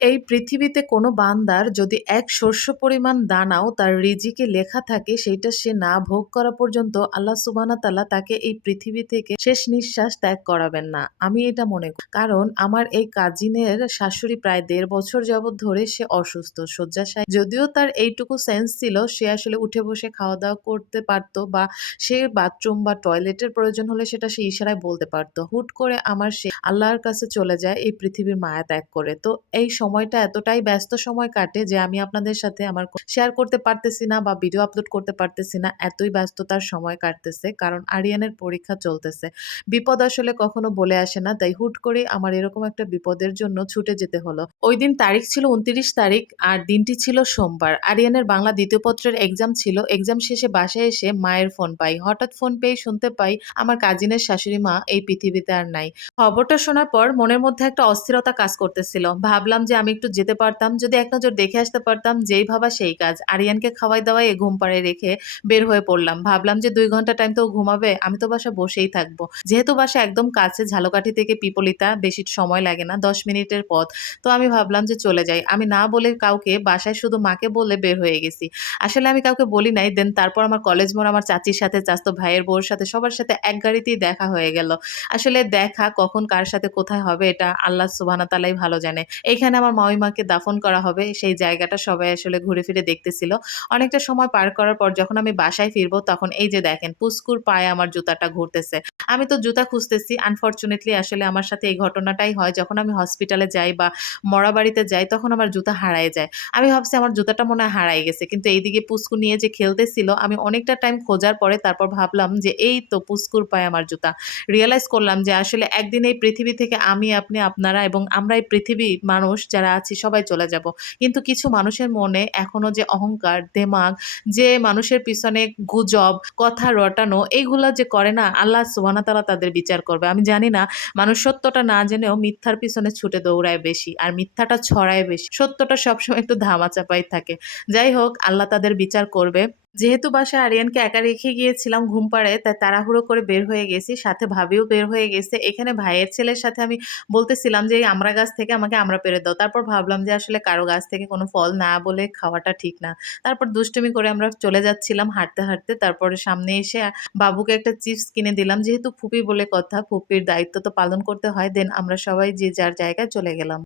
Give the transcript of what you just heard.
এই পৃথিবীতে কোনো বান্দার যদি এক শস্য পরিমাণ দানাও তার রিজিকে লেখা থাকে সেইটা সে না ভোগ করা পর্যন্ত আল্লাহ সুবহানাহু ওয়া তাআলা তাকে এই পৃথিবী থেকে শেষ নিঃশ্বাস ত্যাগ করাবেন না। আমি এটা মনে করি। কারণ আমার এই কাজিনের শাশুড়ি প্রায় ১.৫ বছর যাবৎ ধরে সে অসুস্থ, শয্যাশায়ী। যদিও তার এইটুকু সেন্স ছিল সে আসলে উঠে বসে খাওয়া-দাওয়া করতে পারত বা সে বাথরুম বা টয়লেটের প্রয়োজন হলে সেটা সে ইশারায় বলতে পারত। হুট করে আমার সে আল্লাহর কাছে চলে যায় এই পৃথিবীর মায়া ত্যাগ করে। তো এই সময়টা এতটাই ব্যস্ত সময় কাটে যে আমি আপনাদের সাথে আমার শেয়ার করতে পারতেছি না বা ভিডিও আপলোড করতে পারতেছি না। এতই ব্যস্ততার সময় কাটতেছে। কারণ আরিয়ানের পরীক্ষা চলতেছে। বিপদ আসলে কখনো বলে আসে না। তাই হুট করেই আমার এরকম একটা বিপদের জন্য ছুটে যেতে হলো। ঐদিন তারিখ ছিল ২৯ তারিখ আর দিনটি ছিল সোমবার। আরিয়ানের বাংলা ২য় পত্রের এক্সাম ছিল। এক্সাম শেষে বাসায় এসে মায়ের ফোন পাই। হঠাৎ ফোন পেয়ে শুনতে পাই আমার কাজিনের শাশুড়ি মা এই পৃথিবীতে আর নাই। খবরটা শোনার পর মনের মধ্যে একটা অস্থিরতা কাজ করতেছিল। ভাবলাম যে আমি একটু যেতে পারতাম, যদি এক নজর দেখে আসতে পারতাম, যেই ভাবা সেই কাজ। আরিয়ানকে খাওয়াই-দাওয়াইয়ে ঘুম পাড়িয়ে রেখে বের হয়ে পড়লাম। ভাবলাম যে ২ ঘন্টা টাইম তো ও ঘুমাবে, আমি তো বাসায় বসেই থাকবো। যেহেতু বাসা একদম কাছে, ঝালকাঠি থেকে পিপলিতা, বেশি সময় লাগে না, ১০ মিনিটের পথ। তো আমি ভাবলাম যে চলে যাই। আমি না বলে কাউকে, বাসায় শুধু মাকে বলে বের হয়ে গেছি। আসলে আমি কাউকে বলি নাই। দেন তারপর আমার কলেজ মোড় আমার চাচির সাথে, চাচাতো ভাইয়ের বউর সাথে সবার সাথে এক গাড়িতেই দেখা হয়ে গেল। আসলে দেখা কখন কার সাথে কোথায় হবে এটা আল্লাহ সুবহানাহু ওয়া তাআলাই ভালো জানে। এইখানে আমার মামিমাকে দাফন করা হবে, সেই জায়গাটা সবাই আসলে ঘুরে ফিরে দেখতেছিল। অনেকটা সময় পার করার পর যখন আমি বাসায় ফিরবো তখন এই যে দেখেন পুস্কুর পায়ে আমার জুতাটা ঘুরতেছে। আমি তো জুতা খুঁজতেছি। আনফরচুনেটলি আসলে আমার সাথে এই ঘটনাটাই হয়। যখন আমি হসপিটালে যাই বা মরাবাড়িতে যাই তখন আমার জুতা হারায় যায়। আমি ভাবছি আমার জুতাটা মনে হয় হারায় গেছে। কিন্তু এইদিকে পুস্কু নিয়ে যে খেলতেছিল আমি অনেকটা টাইম খোঁজার পরে তারপর ভাবলাম যে এই তো পুস্কুর পায়ে আমার জুতা। রিয়ালাইজ করলাম যে আসলে একদিন এই পৃথিবী থেকে আমি, আপনি, আপনারা এবং আমরা এই পৃথিবীর মানুষ যারা আছি সবাই চলে যাব। কিন্তু কিছু মানুষের মনে এখনো যে অহংকার, দেমাগ, যে মানুষের পিছনে গুজব, কথা রটানো এইগুলা যে করে না আল্লাহ সুবহানাহু ওয়া তাআলা তাদের বিচার করবে। আমি জানি না মানুষ সত্যটা না জেনেও মিথ্যার পিছনে ছুটে দৌড়ায় বেশি। আর মিথ্যাটা ছড়ায় বেশি। সত্যটা সবসময় একটু ধামাচাপাই থাকে। যাই হোক আল্লাহ তাদের বিচার করবে। যেহেতু বাসায় আরিয়ানকে একা রেখে গিয়েছিলাম ঘুম পাড়ায়, তাই তাড়াহুড়ো করে বের হয়ে গেছি। সাথে ভাবিও বের হয়ে গেছে। এখানে ভাইয়ের ছেলের সাথে আমি বলতেছিলাম যে, "এই আমড়া গাছ থেকে আমাকে আমড়া পেড়ে দাও।" তারপর ভাবলাম যে আসলে কারো গাছ থেকে কোনো ফল না বলে খাওয়াটা ঠিক না। তারপর দুষ্টুমি করে আমরা চলে যাচ্ছিলাম হাঁটতে, হাঁটতে। তারপরে সামনে এসে বাবুকে একটা চিপস কিনে দিলাম। যেহেতু ফুপি বলে কথা, ফুপির দায়িত্ব তো পালন করতে হয়। দেন আমরা সবাই যে যার জায়গায় চলে গেলাম।